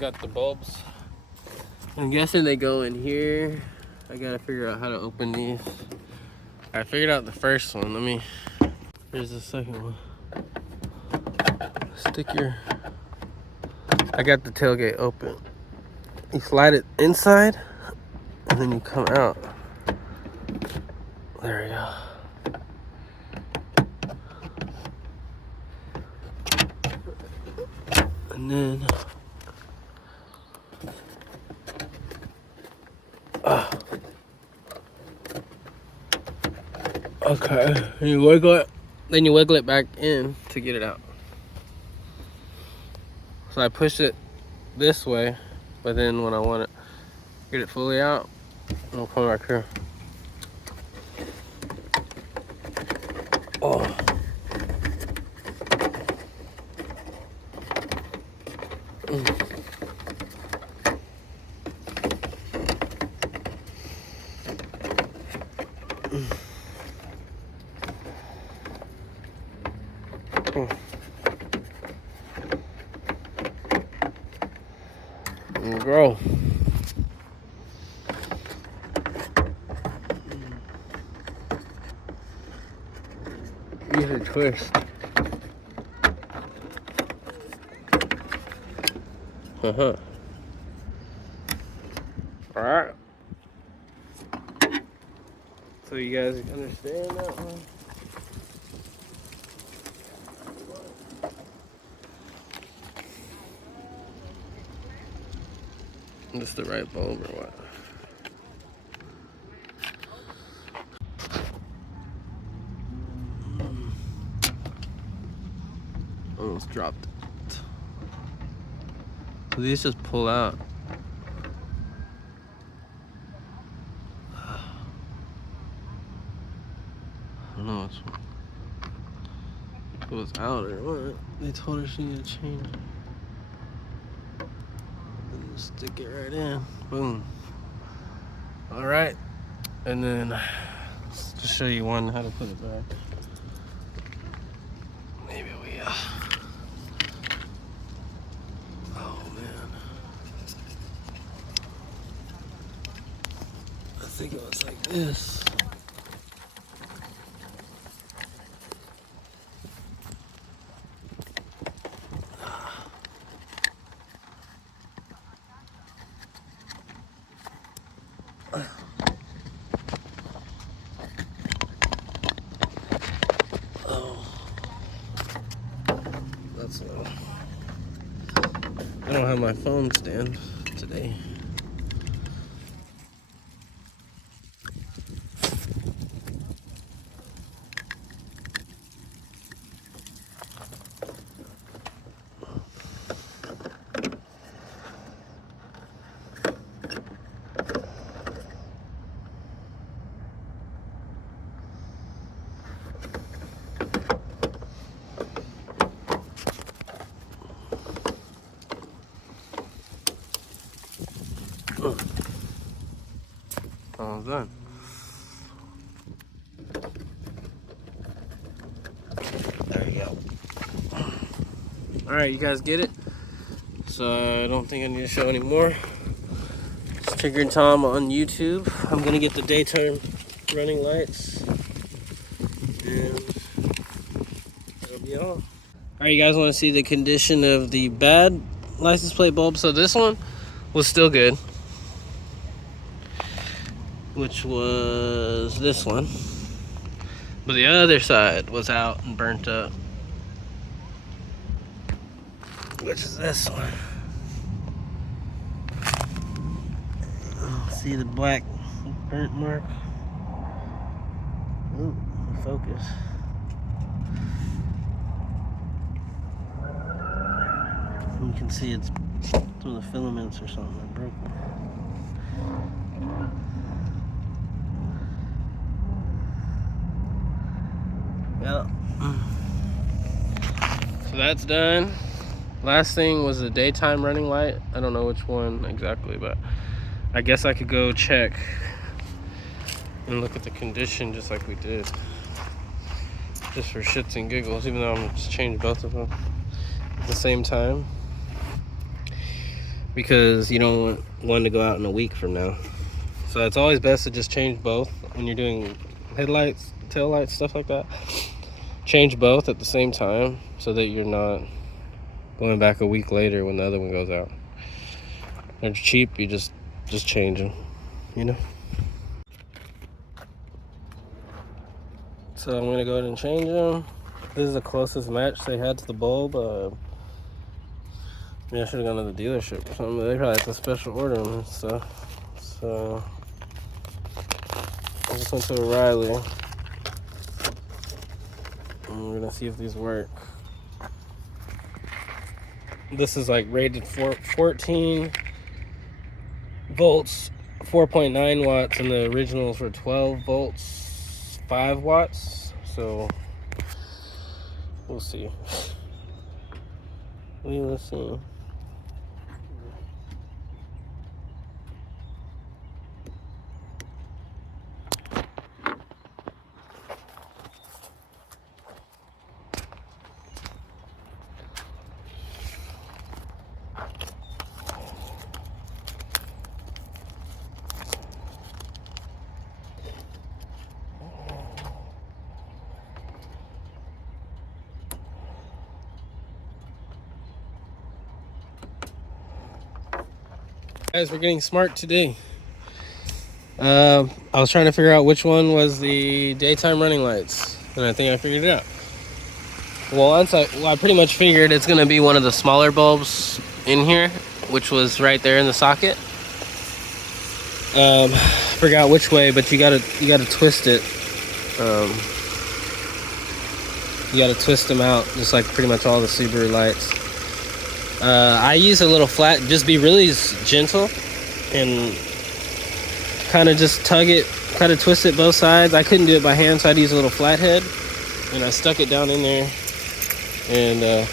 got the bulbs. I'm guessing they go in here. I gotta figure out how to open these. I figured out the first one. Here's the second one. I got the tailgate open. You slide it inside, and then you come out. There we go. And then, okay, you wiggle it, then you wiggle it back in to get it out. So I push it this way, but then when I want to get it fully out, I'll come back here. Oh. Grow. Use a twist. Alright. So you guys understand that one? Is this the right bulb or what? Almost dropped it. So these just pull out. I don't know which one. If it was out or what. They told us she needed to change it. And just stick it right in. Boom. Alright. And then just show you one how to put it back. Maybe we oh man. I think it was like this. I don't have my phone stand today. All done. There you go. Alright, you guys get it? So I don't think I need to show anymore. It's Tigger and Tom on YouTube. I'm gonna get the daytime running lights. And that'll be all. Alright, you guys wanna see the condition of the bad license plate bulb? So this one was still good, which was this one, but the other side was out and burnt up, which is this one. See the black burnt mark? Ooh, focus. You can see it's through the filaments or something that broke. Yeah. So that's done. Last thing was the daytime running light. I don't know which one exactly, but I guess I could go check and look at the condition just like we did. Just for shits and giggles, even though I'm gonna just change both of them at the same time. because you don't want one to go out in a week from now. So it's always best to just change both when you're doing headlights, tail lights, stuff like that. Change both at the same time so that you're not going back a week later when the other one goes out. They're cheap, you just change them, you know. So I'm gonna go ahead and change them. This is the closest match they had to the bulb. Maybe I should have gone to the dealership or something. They probably had to special order them and stuff. So I just went to O'Reilly. And we're gonna see if these work. This is like rated for 14 volts, 4.9 watts, and the originals were 12 volts, 5 watts. So we'll see. We will see. Guys, we're getting smart today. I was trying to figure out which one was the daytime running lights, and I think I figured it out. Well, I pretty much figured it's gonna be one of the smaller bulbs in here, which was right there in the socket. Forgot which way, but you gotta twist it. You gotta twist them out, just like pretty much all the Subaru lights. I use a little flat, just be really gentle and kind of just tug it, kind of twist it both sides. I couldn't do it by hand, so I'd use a little flathead, and I stuck it down in there and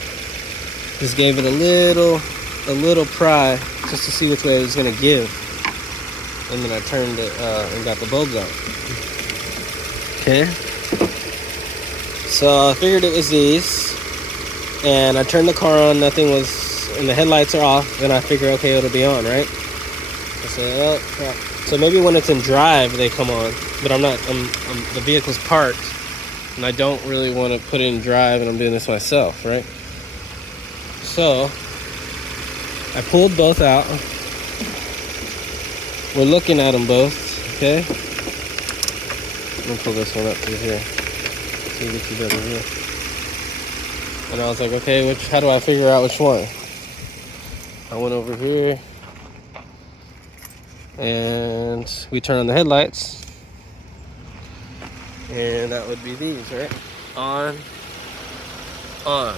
just gave it a little pry just to see which way it was gonna give, and then I turned it and got the bulbs out. Okay, so I figured it was these, and I turned the car on, nothing was, and the headlights are off, and I figure, okay, it'll be on, right? I said, oh crap. So maybe when it's in drive they come on, but I'm the vehicle's parked, and I don't really want to put it in drive, and I'm doing this myself, right? So I pulled both out. We're looking at them both, okay? Let me pull this one up through here. See if it's better here. And I was like, okay, how do I figure out which one? I went over here and we turn on the headlights, and that would be these, right? On. Oh,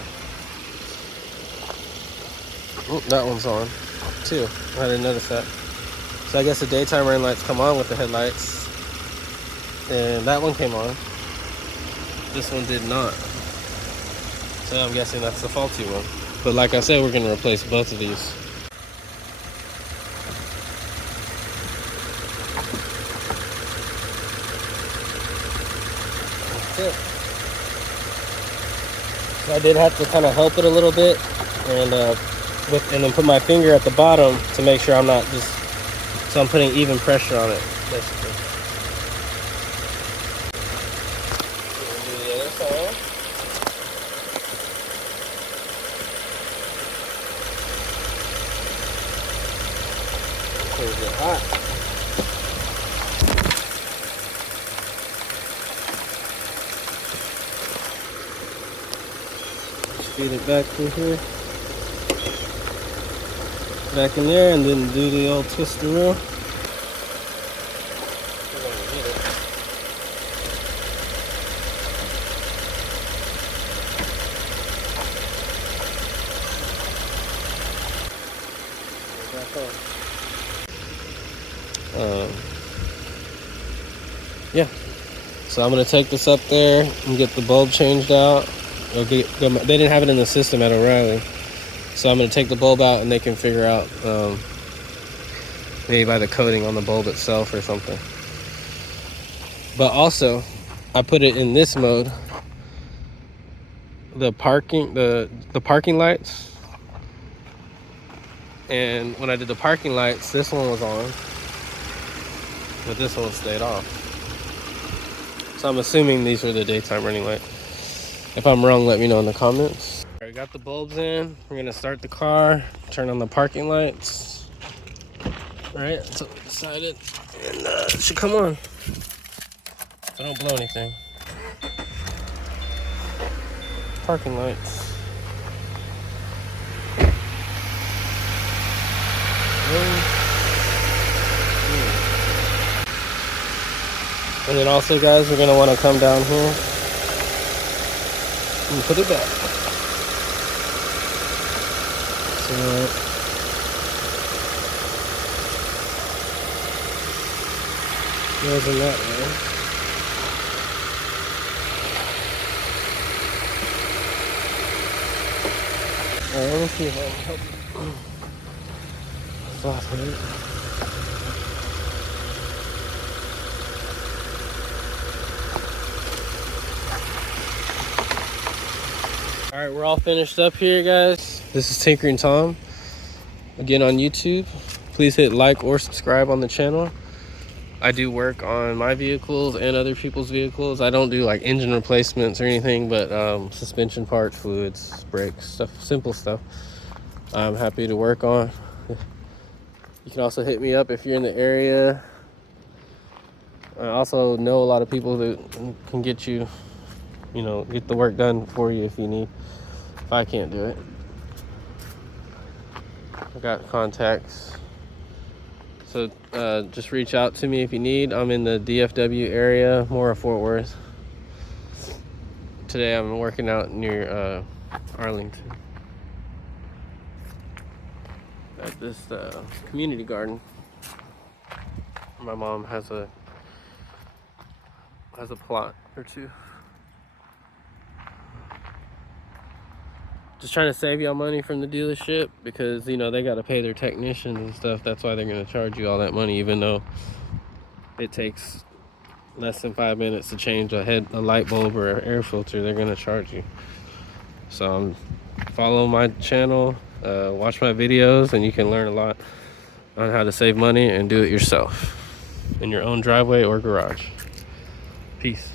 that one's on too. I didn't notice that. So I guess the daytime running lights come on with the headlights, and that one came on. This one did not. So I'm guessing that's the faulty one. But like I said, we're going to replace both of these. That's it. So I did have to kind of help it a little bit, and then put my finger at the bottom to make sure I'm not just, so I'm putting even pressure on it, basically. Do the other side. Things get hot. Just feed it back through here, back in there, and then do the old twist around. Yeah, so I'm gonna take this up there and get the bulb changed out. They didn't have it in the system at O'Reilly, so I'm gonna take the bulb out, and they can figure out maybe by the coating on the bulb itself or something. But also, I put it in this mode. The parking lights, And when I did the parking lights, this one was on, but this one stayed off. So I'm assuming these are the daytime running lights. If I'm wrong, let me know in the comments. All right, got the bulbs in. We're gonna start the car, turn on the parking lights. All right, so we decided, and it should come on. So don't blow anything. Parking lights. And then also, guys, we're gonna want to come down here and put it back. So goes in that way. Alright, let me see if I can help you. Soften it. Alright, we're all finished up here, guys. This is Tinkering Tom. Again on YouTube. Please hit like or subscribe on the channel. I do work on my vehicles and other people's vehicles. I don't do like engine replacements or anything, but suspension parts, fluids, brakes, stuff, simple stuff I'm happy to work on. You can also hit me up if you're in the area. I also know a lot of people that can get you, get the work done for you if you need. If I can't do it, I got contacts. So just reach out to me if you need. I'm in the DFW area, more of Fort Worth. Today I'm working out near Arlington at this community garden. My mom has a plot or two. Just trying to save y'all money from the dealership because they got to pay their technicians and stuff. That's why they're going to charge you all that money, even though it takes less than 5 minutes to change a light bulb or an air filter. They're going to charge you. So follow my channel, watch my videos, and you can learn a lot on how to save money and do it yourself in your own driveway or garage. Peace.